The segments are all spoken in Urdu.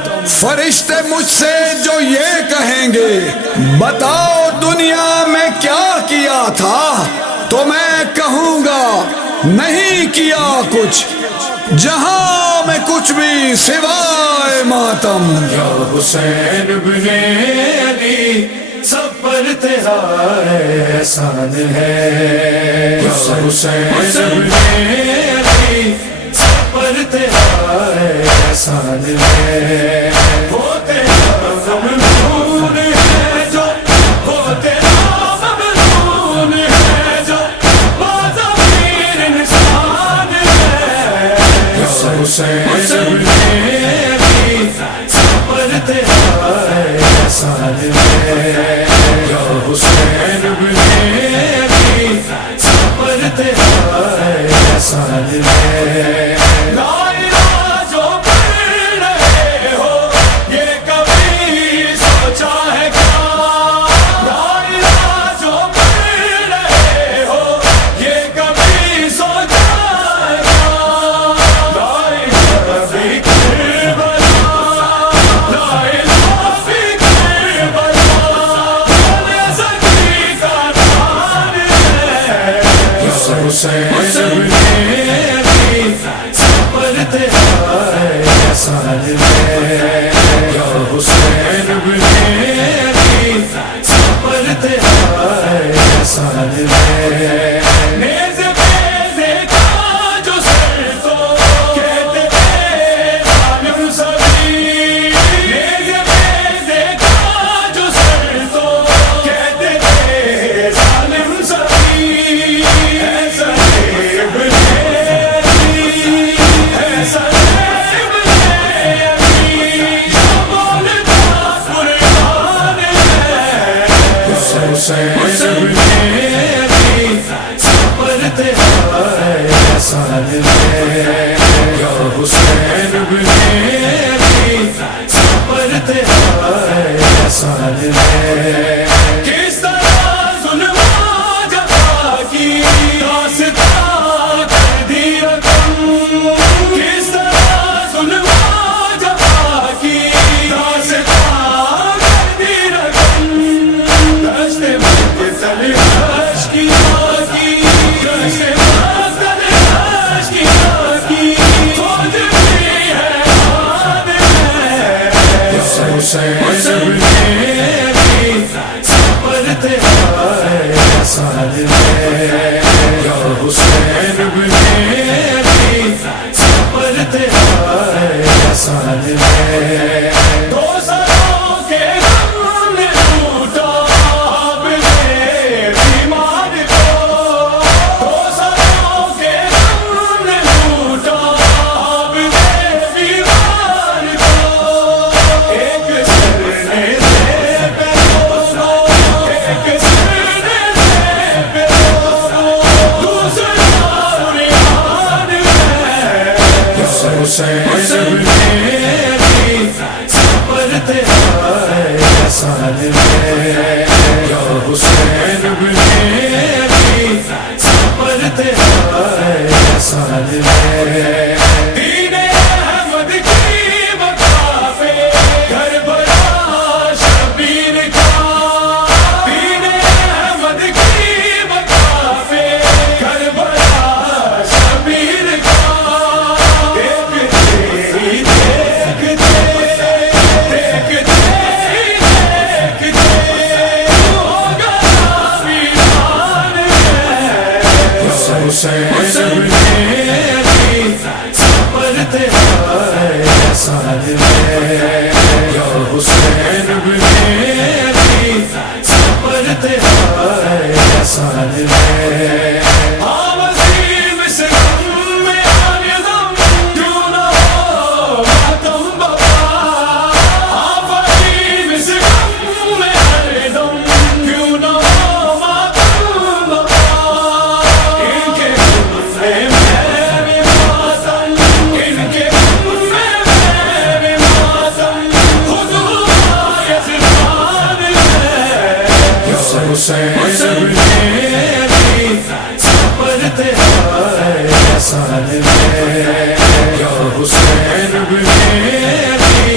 فرشتے مجھ سے جو یہ کہیں گے بتاؤ دنیا میں کیا کیا تھا، تو میں کہوں گا نہیں کیا کچھ، جہاں میں کچھ بھی سوائے ماتم۔ یا حسین ابن علی سب پر تیرا احسان ہے، یا حسین ابن علی سب پر تیرا احسان ہے، وہ تیرا ممنون ہے جو، وہ تیرا ممنون ہے جو بازمیر انسان ہے، یا حسین ابن علی سب پر تیرا احسان ہے، یا حسین ابن علی سب پر تیرا احسان ہے۔ لا الہ جو پڑھ رہے ہو یہ کبھی سوچا ہے کیا، لا الہ جو پڑھ رہے ہو یہ کبھی سوچا ہے کیا، لا الہ فی کربلا، لا الہ فی کربلا، بولے زکی کا نام ہے، یا حسین ابن علی سب پر تیرا احسان ہے، یا حسین ابن علی سب پر تیرا احسان ہے۔ نیز پہ دیکھا جو سر تو کہتے تھے ظالم سبھی، نیز پہ دیکھا جو سر تو کہتے تھے ظالم سبھی، ایسا ابن علی، ایسا ابن علی جو بولتا قرآن ہے، حسین ابن علی سب پر تیرا احسان ہے، یا حسین ابن علی سب پر تیرا احسان ہے۔ کس طرح ظلم و جفا کی داستان کر دی رقم، کس طرح ظلم و جفا کی داستان کر دی رقم، دشت مقتل اشکیا کی، دشت مقتل اشکیا کی، فوج بھی حیران ہے، یا حسین ابن علی سب پر تیرا احسان ہے، یا حسین ابن علی سب پر تیرا احسان ہے۔ دو سروں کے غم نے لوٹا آپ نے بیمار کو، دو سروں کے غم نے لوٹا آپ نے بیمار کو، ایک سر نے دے پہ دونوں، ایک سر نے دے پہ دونوں، دوسرا بریان ہے، یا حسین ابن علی سب پر تیرا احسان ہے، یا حسین ابن علی سب پر تیرا احسان ہے۔ دین احمد کی بقا پہ کربلا شبیر کا، دین احمد کی بقا پہ کربلا شبیر کا، دیکھتے ہی دیکھتے، دیکھتے ہی دیکھتے ہوگا ویران ہے، یا حسین ابن علی سب پر تیرا احسان ہے، یا حسین ابن علی سب پر تیرا احسان ہے۔ ہاں وسیم سے غم میں آنے غم کیوں نہ ہو ماتم بپا، ہاں فہیم سے غم میں آنے غم کیوں نہ ہو ماتم بپا، ان کے غم میں بھی ماتم، ان کے غم میں بھی ماتم، خود ہوا یزدان ہے، یا حسین ابن علی سب پر تیرا احسان ہے، یا حسین ابن علی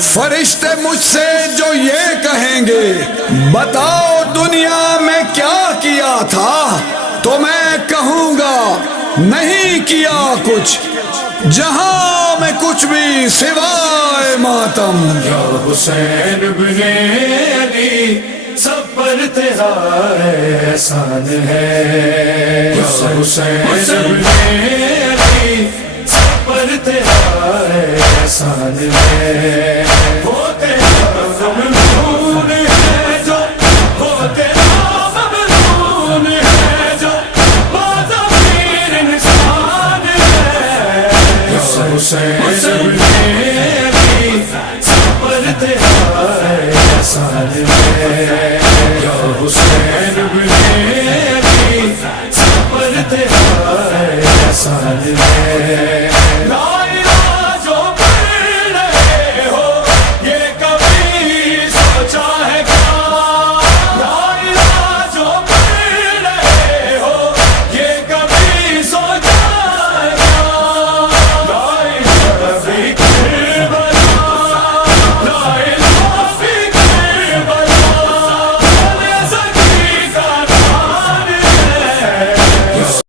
فرشتے مجھ سے جو یہ کہیں گے بتاؤ دنیا میں کیا کیا تھا تو میں کہوں گا نہیں کیا کچھ جہاں میں کچھ بھی سوائے ماتم یا حسین ابن علی سب پر تیرا احسان ہے، یا حسین ابن علی سب پر تیرا احسان ہے، وہ تیرا ممنون ہے جو، وہ تیرا ممنون ہے جو بازمیر انسان ہے، یا حسین ابن علی سب پر تیرا احسان ہے، یا حسین